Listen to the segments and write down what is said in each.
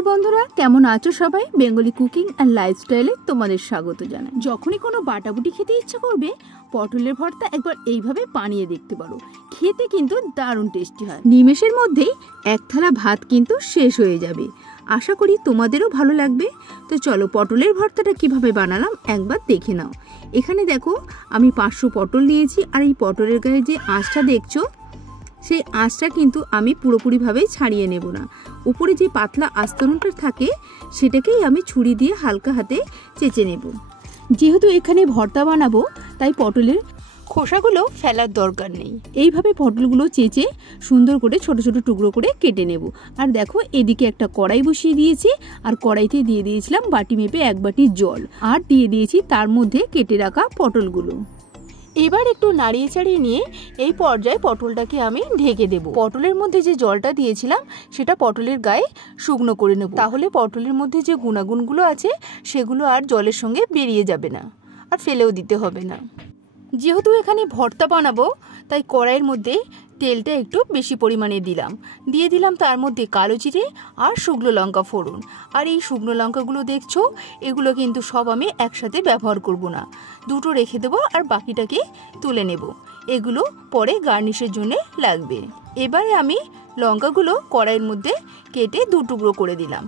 নমস্কার বন্ধুরা, কেমন আছো সবাই? বেঙ্গলি কুকিং অ্যান্ড লাইফস্টাইলে তোমাদের স্বাগত জানাই। যখনই কোনো বাটাবুটি খেতে ইচ্ছা করবে, পটলের ভর্তা একবার এইভাবে বানিয়ে দেখতে পারো। খেতে কিন্তু দারুণ টেস্টি হয়। নিমেষের মধ্যেই এক থালা ভাত কিন্তু শেষ হয়ে যাবে। আশা করি তোমাদেরও ভালো লাগবে। তো চলো পটলের ভর্তাটা কিভাবে বানালাম একবার দেখে নাও। এখানে দেখো আমি 500 পটল নিয়েছি, আর এই পটলের গায়ে যে আঁশটা দেখছো, সেই আঁশটা কিন্তু আমি পুরোপুরিভাবে ছাড়িয়ে নেব না। উপরে যে পাতলা আস্তরণটা থাকে সেটাকেই আমি ছুরি দিয়ে হালকা হাতে চেঁচে নেব। যেহেতু এখানে ভর্তা বানাবো, তাই পটলের খোসাগুলো ফেলার দরকার নেই। এইভাবে পটলগুলো চেঁচে সুন্দর করে ছোট ছোট টুকরো করে কেটে নেব। আর দেখো এদিকে একটা কড়াই বসিয়ে দিয়েছি, আর কড়াইতে দিয়ে দিয়েছিলাম বাটি মেপে 1 বাটি জল, আর দিয়ে দিয়েছি তার মধ্যে কেটে রাখা পটলগুলো। এবার একটু নাড়িয়ে চাড়িয়ে নিয়ে এই পর্যায়ে পটলটাকে আমি ঢেকে দেব। পটলের মধ্যে যে জলটা দিয়েছিলাম সেটা পটলের গায়ে শুকনো করে নেব, তাহলে পটলের মধ্যে যে গুণাগুণগুলো আছে সেগুলো আর জলের সঙ্গে বেরিয়ে যাবে না, আর ফেলেও দিতে হবে না। যেহেতু এখানে ভর্তা বানাবো, তাই কড়াইয়ের মধ্যে তেলটা একটু বেশি পরিমাণে দিয়ে দিলাম তার মধ্যে কালো জিরে আর শুকনো লঙ্কা ফোড়ন। আর এই শুকনো লঙ্কাগুলো দেখছো, এগুলো কিন্তু সব আমি একসাথে ব্যবহার করব না, দুটো রেখে দেবো আর বাকিটাকে তুলে নেব। এগুলো পরে গার্নিশের জন্য লাগবে। এবারে আমি লঙ্কাগুলো কড়াইয়ের মধ্যে কেটে 2 টুকরো করে দিলাম।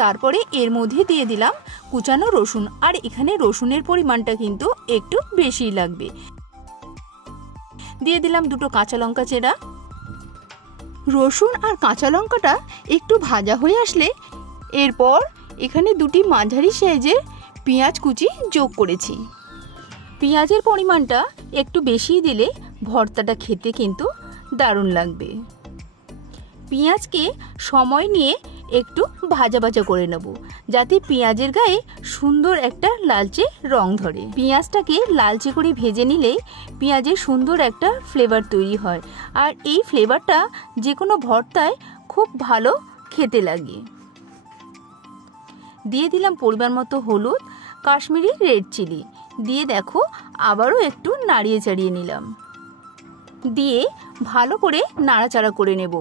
তারপরে এর মধ্যে দিয়ে দিলাম কুচানো রসুন, আর এখানে রসুনের পরিমাণটা কিন্তু একটু বেশি লাগবে। দিয়ে দিলাম 2 কাঁচা লঙ্কা চেরা। রসুন আর কাঁচা লঙ্কাটা একটু ভাজা হয়ে আসলে এরপর এখানে 2টি মাঝারি সাইজের পেঁয়াজ কুচি যোগ করেছি। পেঁয়াজের পরিমাণটা একটু বেশি দিলে ভর্তাটা খেতে কিন্তু দারুণ লাগবে। পেঁয়াজকে সময় নিয়ে একটু ভাজা ভাজা করে নেব, যাতে পেঁয়াজের গায়ে সুন্দর একটা লালচে রং ধরে। পেঁয়াজটাকে লালচে করে ভেজে নিলে পেঁয়াজের সুন্দর একটা ফ্লেভার তৈরি হয়, আর এই ফ্লেভারটা যে কোনো ভর্তায় খুব ভালো খেতে লাগে। দিয়ে দিলাম পরিমাণ মতো হলুদ, কাশ্মীরি রেড চিলি দিয়ে দেখো আবারও একটু নাড়িয়ে চাড়িয়ে নিলাম, দিয়ে ভালো করে নাড়াচাড়া করে নেব।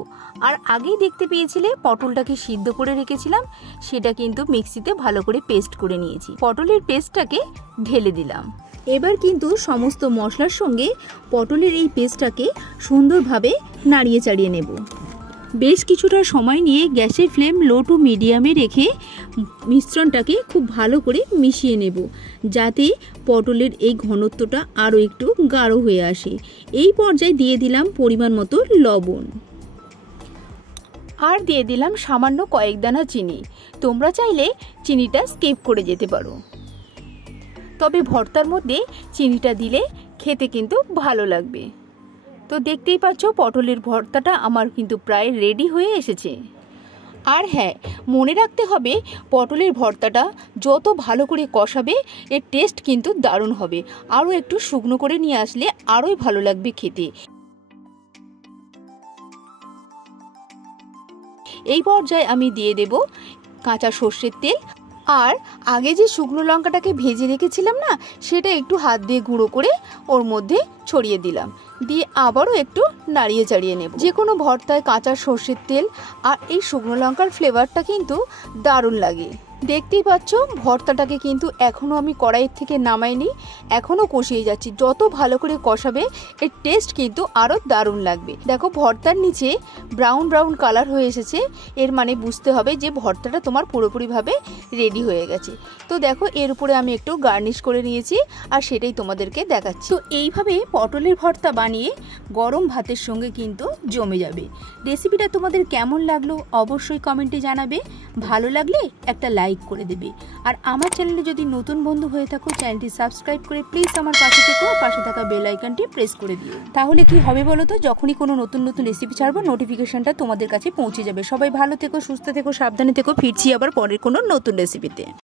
আর আগেই দেখতে পেয়েছিলে পটলটাকে সিদ্ধ করে রেখেছিলাম, সেটা কিন্তু মিক্সিতে ভালো করে পেস্ট করে নিয়েছি। পটলের পেস্টটাকে ঢেলে দিলাম। এবার কিন্তু সমস্ত মশলার সঙ্গে পটলের এই পেস্টটাকে সুন্দরভাবে নাড়িয়ে চাড়িয়ে নেব। বেশ কিছুটা সময় নিয়ে গ্যাসের ফ্লেম লো টু মিডিয়ামে রেখে মিশ্রণটাকে খুব ভালো করে মিশিয়ে নেব, যাতে পটলের এই ঘনত্বটা আরও একটু গাঢ় হয়ে আসে। এই পর্যায়ে দিয়ে দিলাম পরিমাণ মতো লবণ, আর দিয়ে দিলাম সামান্য কয়েক দানা চিনি। তোমরা চাইলে চিনিটা স্কিপ করে যেতে পারো, তবে ভর্তার মধ্যে চিনিটা দিলে খেতে কিন্তু ভালো লাগবে। তো দেখতেই পাচ্ছ পটলের ভর্তাটা আমার কিন্তু প্রায় রেডি হয়ে এসেছে। আর হ্যাঁ, মনে রাখতে হবে পটলের ভর্তাটা যত ভালো করে কষাবে এর টেস্ট কিন্তু দারুণ হবে। আরও একটু শুকনো করে নিয়ে আসলে আরোই ভালো লাগবে খেতে। এই পর্যায়ে আমি দিয়ে দেব কাঁচা সর্ষের তেল, আর আগে যে শুকনো লঙ্কাটাকে ভেজে রেখেছিলাম না, সেটা একটু হাত দিয়ে গুঁড়ো করে ওর মধ্যে ছড়িয়ে দিলাম, দিয়ে আবারও একটু নাড়িয়ে চাড়িয়ে নেব। যে কোনো ভর্তায় কাঁচা সর্ষের তেল আর এই শুকনো লঙ্কার ফ্লেভারটা কিন্তু দারুণ লাগে। দেখতেই পাচ্ছ ভর্তাটাকে কিন্তু এখনও আমি কড়াইয়ের থেকে নামাইনি, এখনও কষিয়ে যাচ্ছি। যত ভালো করে কষাবে এর টেস্ট কিন্তু আরও দারুণ লাগবে। দেখো ভর্তার নিচে ব্রাউন ব্রাউন কালার হয়ে এসেছে, এর মানে বুঝতে হবে যে ভর্তাটা তোমার পুরোপুরিভাবে রেডি হয়ে গেছে। তো দেখো এর উপরে আমি একটু গার্নিশ করে নিয়েছি, আর সেটাই তোমাদেরকে দেখাচ্ছি। তো এইভাবে পটলের ভর্তা বানিয়ে গরম ভাতের সঙ্গে কিন্তু জমে যাবে। রেসিপিটা তোমাদের কেমন লাগলো অবশ্যই কমেন্টে জানাবে। ভালো লাগলে একটা লাইক করে দেবে, আর আমার চ্যানেলে যদি নতুন বন্ধু হয়ে থাকো চ্যানেলটি সাবস্ক্রাইব করে প্লিজ আমার পাশে থেকো, পাশে থাকা বেল আইকনটি প্রেস করে দিও। তাহলে কি হবে বলো তো, যখনই কোনো নতুন নতুন রেসিপি ছাড়বো নোটিফিকেশনটা তোমাদের কাছে পৌঁছে যাবে। সবাই ভালো থেকো, সুস্থ থেকো, সাবধানে থেকো। ফিরছি আবার পরের কোনো নতুন রেসিপিতে।